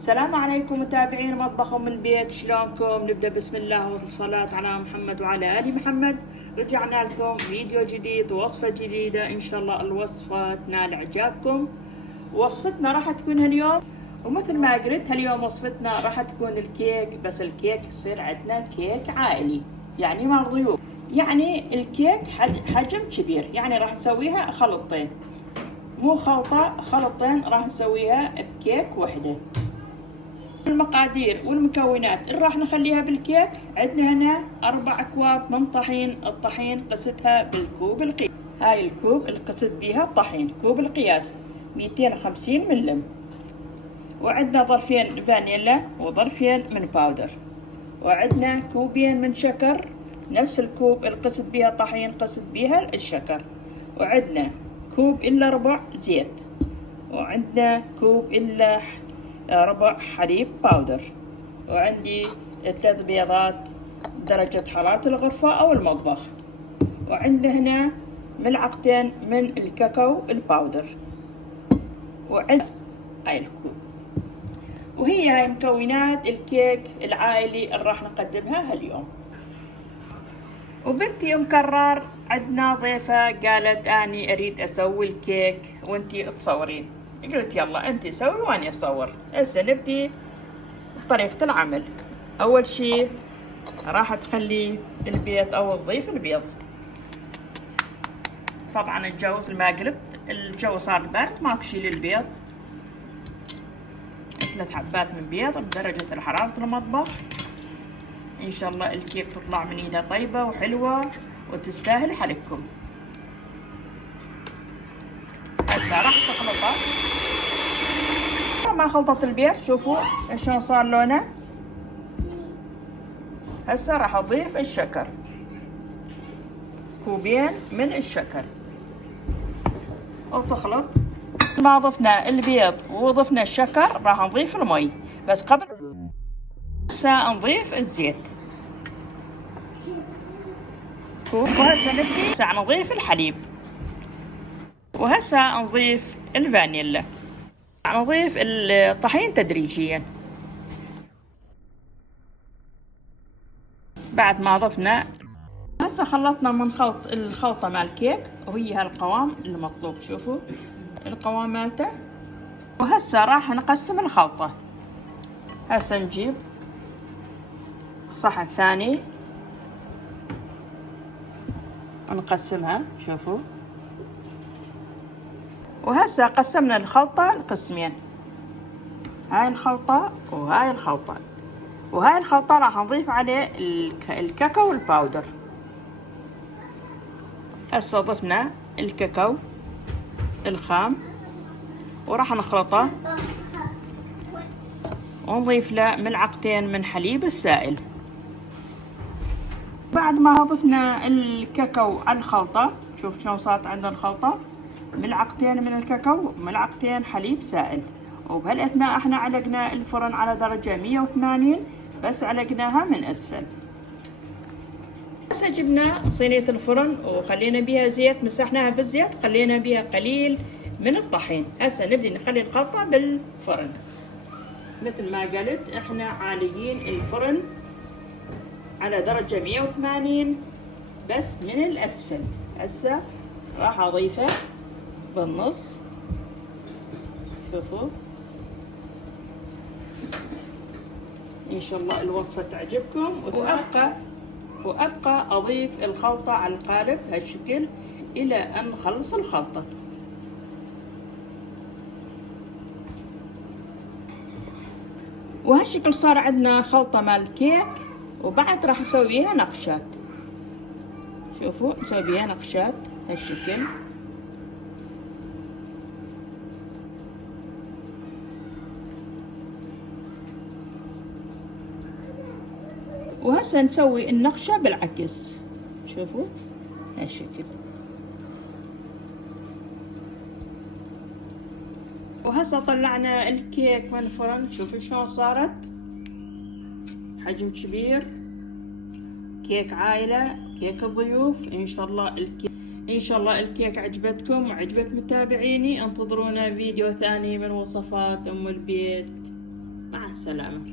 السلام عليكم متابعين مطبخ أم البيت، شلونكم؟ نبدأ بسم الله والصلاة على محمد وعلى آل محمد. رجعنا لكم فيديو جديد ووصفة جديدة، إن شاء الله الوصفة تنال إعجابكم. وصفتنا راح تكون اليوم، ومثل ما قلت اليوم وصفتنا راح تكون الكيك، بس الكيك يصير عندنا كيك عائلي يعني مع ضيوف، يعني الكيك حجم كبير، يعني راح نسويها خلطتين، مو خلطة، خلطتين راح نسويها بكيك وحدة. المقادير والمكونات اللي راح نخليها بالكيك، عندنا هنا 4 أكواب من طحين. الطحين قستها بالكوب القياس، هاي الكوب اللي قست بيها الطحين كوب القياس 250 ملم. وعندنا ظرفين فانيلا وظرفين من باودر، وعندنا كوبين من شكر، نفس الكوب اللي قست بيها طحين قست بيها الشكر. وعندنا كوب إلا ربع زيت، وعندنا كوب إلا ربع حليب باودر، وعندي 3 بيضات درجة حرارة الغرفة أو المطبخ، وعندنا هنا ملعقتين من الكاكاو الباودر، وعند هاي الكوب. وهي هاي مكونات الكيك العائلي اللي راح نقدمها هاليوم. وبنتي أم كرار عندنا ضيفة قالت أني أريد أسوي الكيك وأنتي تصورين، قلت يلا أنتي سوي وأني أصور. هسه نبدي بطريقة العمل. أول شي راح تخلي البيض أو تضيف البيض. طبعا الجو ما قلت الجو صار برد، ماكو شي للبيض. 3 حبات من بيض بدرجة حرارة المطبخ. إن شاء الله الكيك تطلع من إيدها طيبة وحلوة وتستاهل حلقكم. هسه راح تخلطها مع خلطة البيض. شوفوا شلون صار لونه. هسه راح أضيف الشكر، كوبين من الشكر، وتخلط. ما ضفنا البيض وضفنا الشكر راح نضيف المي، بس قبل هسه نضيف الزيت. وهسه نبدي هسه نضيف الحليب، وهسه نضيف الفانيلا، نضيف الطحين تدريجيا. بعد ما ضفنا هسه خلطنا من الخلطة مال الكيك، وهي هالقوام المطلوب. شوفوا القوام مالته. وهسه راح نقسم الخلطة. هسه نجيب صحن ثاني ونقسمها. شوفوا وهسه قسمنا الخلطة لقسمين، هاي الخلطة وهاي الخلطة. وهاي الخلطة راح نضيف عليه الكاكاو الباودر. هسه ضفنا الكاكاو الخام وراح نخلطه، ونضيف له ملعقتين من حليب السائل. بعد ما ضفنا الكاكاو على الخلطة، شوف شلون صارت عندنا الخلطة. ملعقتين من الكاكاو وملعقتين حليب سائل. وبهالاثناء احنا علقنا الفرن على درجة 180، بس علقناها من اسفل. هسه جبنا صينية الفرن وخلينا بيها زيت، مسحناها بالزيت، خلينا بيها قليل من الطحين. هسه نبدي نخلي الخلطة بالفرن. مثل ما قلت احنا عاليين الفرن على درجة 180 بس من الاسفل. هسه راح اضيفه بالنص. شوفوا ان شاء الله الوصفة تعجبكم. وابقى اضيف الخلطة على القالب هالشكل الى ان نخلص الخلطة. وهالشكل صار عندنا خلطة مال الكيك. وبعد راح نسويها نقشات. شوفوا نسوي بيها نقشات هالشكل. وهسه نسوي النقشة بالعكس. شوفوا هالشكل. وهسه طلعنا الكيك من الفرن. شوفوا شلون صارت، حجم كبير، كيك عائلة، كيك الضيوف. ان شاء الله الكيك عجبتكم وعجبت متابعيني. انتظرونا فيديو ثاني من وصفات ام البيت. مع السلامة.